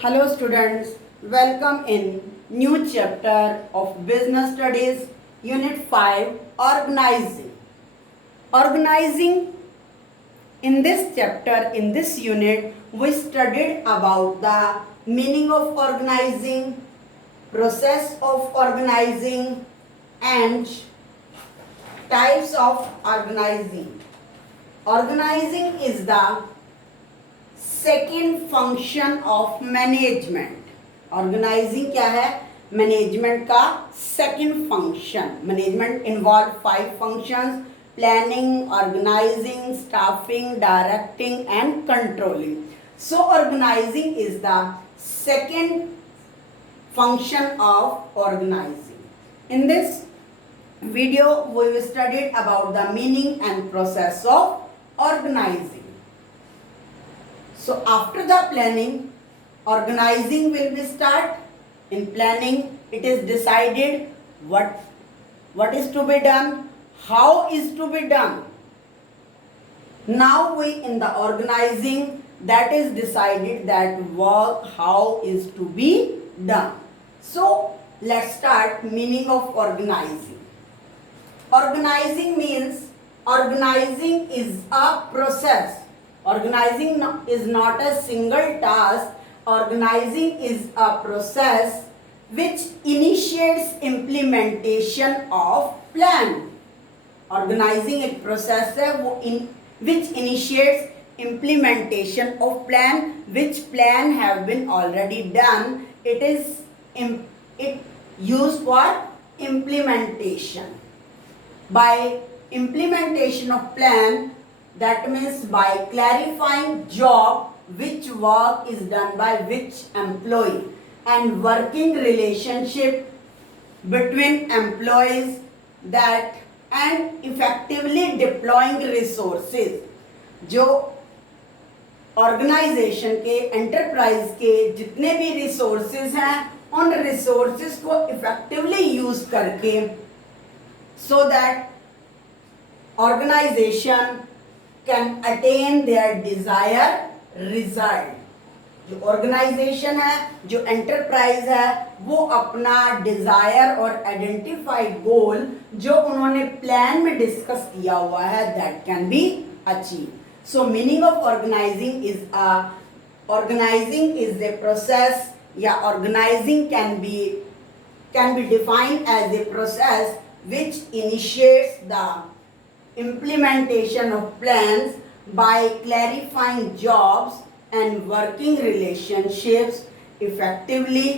Hello students, welcome in new chapter of Business Studies, Unit 5, Organizing. Organizing, in this chapter, in this unit, we studied about the meaning of organizing, process of organizing, and types of organizing. Organizing is the second function of management. Organizing क्या है? Management का second function. Management involve 5 functions: planning, organizing, staffing, directing and controlling. So organizing is the second function of organizing. In this video we will studied about the meaning and process of organizing. So after the planning, organizing will be start. In planning, it is decided what is to be done, how is to be done. Now we in the organizing, that is decided that work how is to be done. So let's start meaning of organizing. Organizing means organizing is a process. Organizing is not a single task. Organizing is a process which initiates implementation of plan. Organizing एक process है वो which initiates implementation of plan, which plan have been already done. It is used for implementation. By implementation of plan, that means by clarifying job, which work is done by which employee, and working relationship between employees, that and effectively deploying resources. जो organisation के, enterprise के जितने भी resources हैं, उन resources को effectively use करके so that organisation can attain their desired result. जो ऑर्गेनाइजेशन है, जो एंटरप्राइज है, वो अपना डिजायर और आइडेंटिफाइड गोल जो उन्होंने प्लान में डिस्कस किया हुआ है, that can be achieve. So meaning of organizing is a process, या organizing can be defined as a process which initiates the implementation of plans by clarifying jobs and working relationships, effectively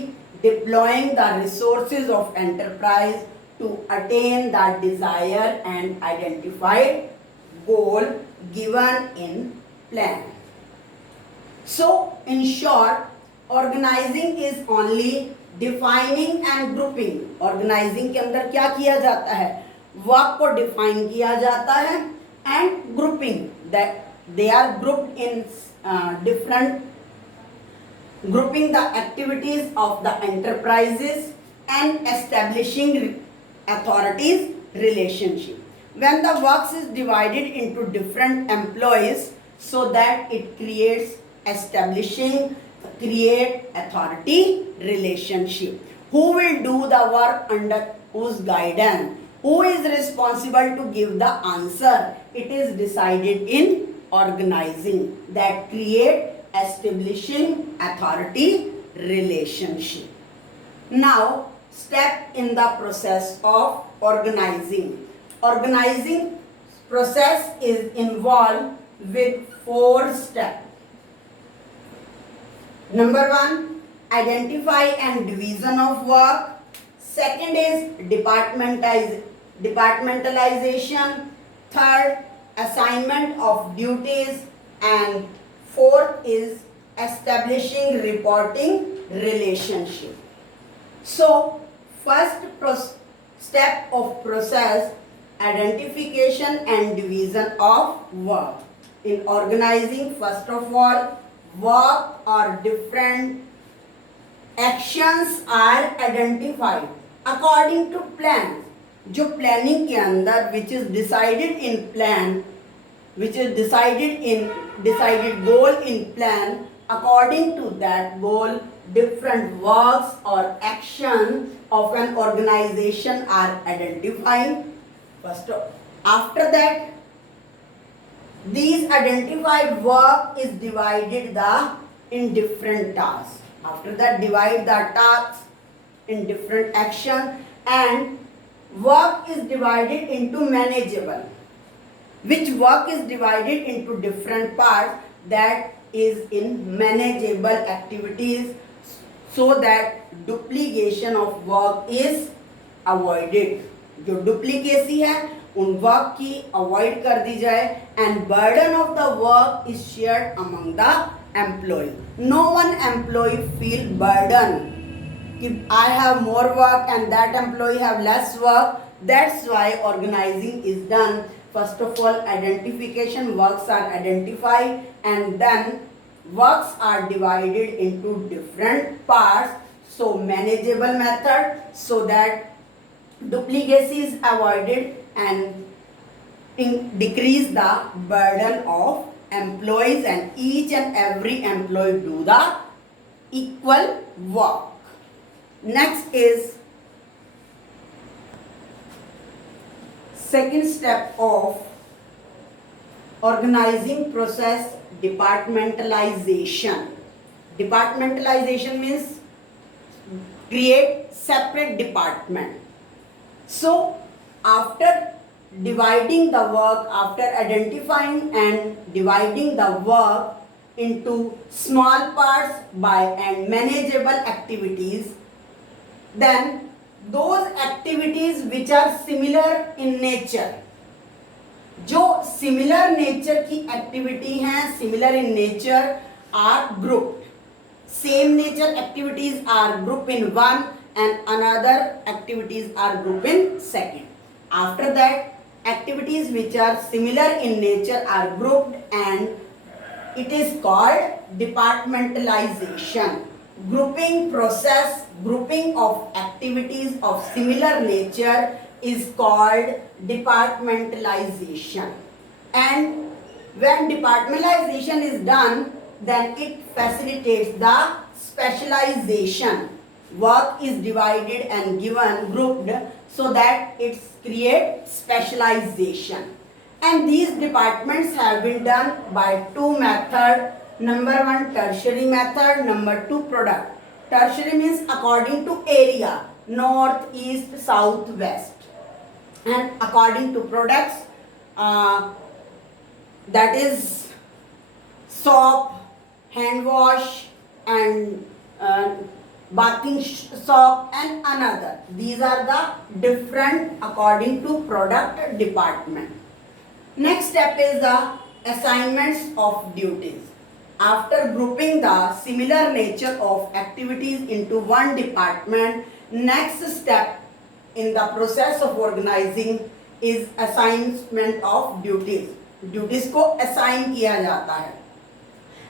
deploying the resources of enterprise to attain the desired and identified goal given in plan. So in short, organizing is only defining and grouping. Organizing के अंदर क्या किया जाता है? Work को define किया जाता है and grouping, that they are grouped in different, grouping the activities of the enterprises and establishing authorities relationship. When the work is divided into different employees, so that it create authority relationship. Who will do the work under whose guidance? Who is responsible to give the answer? It is decided in organizing, that create establishing authority relationship. Now step in the process of organizing. Organizing process is involved with 4 steps. Number 1, identify and division of work. Second is departmentalization. Third, assignment of duties. And fourth is establishing reporting relationship. So first step of process, identification and division of work. In organizing, first of all, work or different actions are identified according to plan. जो planning के अंदर which is decided in plan, which is decided goal in plan, according to that goal, different works or actions of an organization are identified. First, after that, these identified work is divided in different tasks. After that, divide the tasks in different actions, and work is divided into manageable, which work is divided into different parts, that is in manageable activities, so that duplication of work is avoided. जो duplicacy है उन work की avoid कर दी जाए, and burden of the work is shared among the employ. No one employ feel burden कि I have more work and that employee have less work. That's why organizing is done. First of all, identification, works are identified, and then works are divided into different parts. So manageable method, so that duplicacy is avoided and decrease the burden of employees, and each and every employee do the equal work. Next is second step of organizing process, departmentalization. Departmentalization means create separate department. So after dividing the work, after identifying and dividing the work into small parts by and manageable activities, then those activities which are similar in nature, जो similar nature की activity हैं, similar in nature, are grouped. Same nature activities are grouped in one, and another activities are grouped in second. After that, activities which are similar in nature are grouped, and it is called departmentalization. Grouping process, grouping of activities of similar nature is called departmentalization. And when departmentalization is done, then it facilitates the specialization. Work is divided and given, grouped, so that it creates specialization. And these departments have been done by two methods. Number one, tertiary method. Number two, product. Tertiary means according to area, north, east, south, west. And according to products, that is soap, hand wash, and bathing soap, and another. These are the different according to product department. Next step is the assignments of duties. After grouping the similar nature of activities into one department, next step in the process of organizing is assignment of duties. Duties को assign किया जाता है,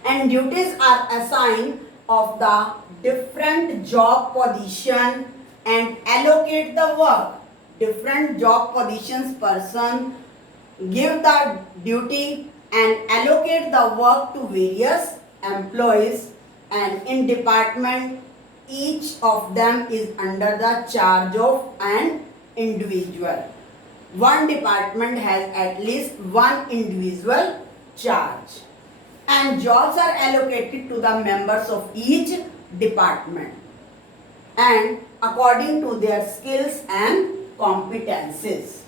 and duties are assigned of the different job position and allocate the work. Different job positions person give the duty and allocate the work to various employees, and in department each of them is under the charge of an individual. One department has at least one individual charge, and jobs are allocated to the members of each department and according to their skills and competencies.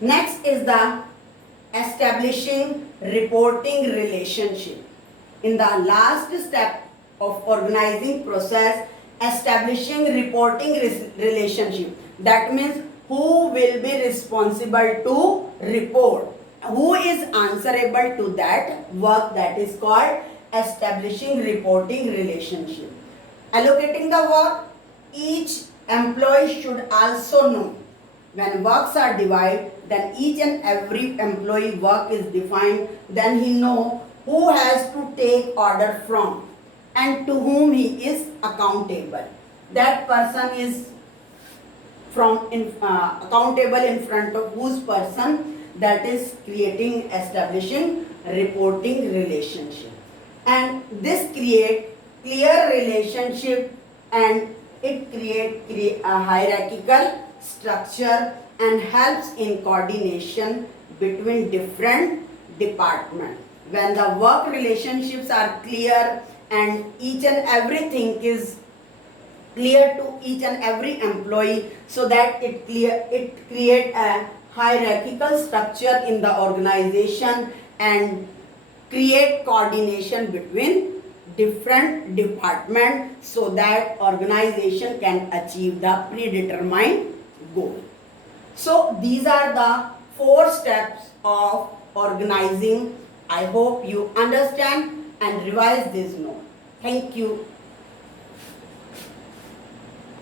Next is the establishing reporting relationship. In the last step of organizing process, establishing reporting relationship. That means who will be responsible to report, who is answerable to that work, that is called establishing reporting relationship. Allocating the work, each employee should also know. When works are divided, then each and every employee work is defined, then he know who has to take order from and to whom he is accountable. That person is accountable in front of whose person, that is creating, establishing reporting relationship. and this create clear relationship, and it create a hierarchical structure and helps in coordination between different departments. When the work relationships are clear and each and everything is clear to each and every employee, so that it create a hierarchical structure in the organization and create coordination between different departments, so that organization can achieve the predetermined goal. So these are the 4 steps of organizing. I hope you understand and revise this note. Thank you.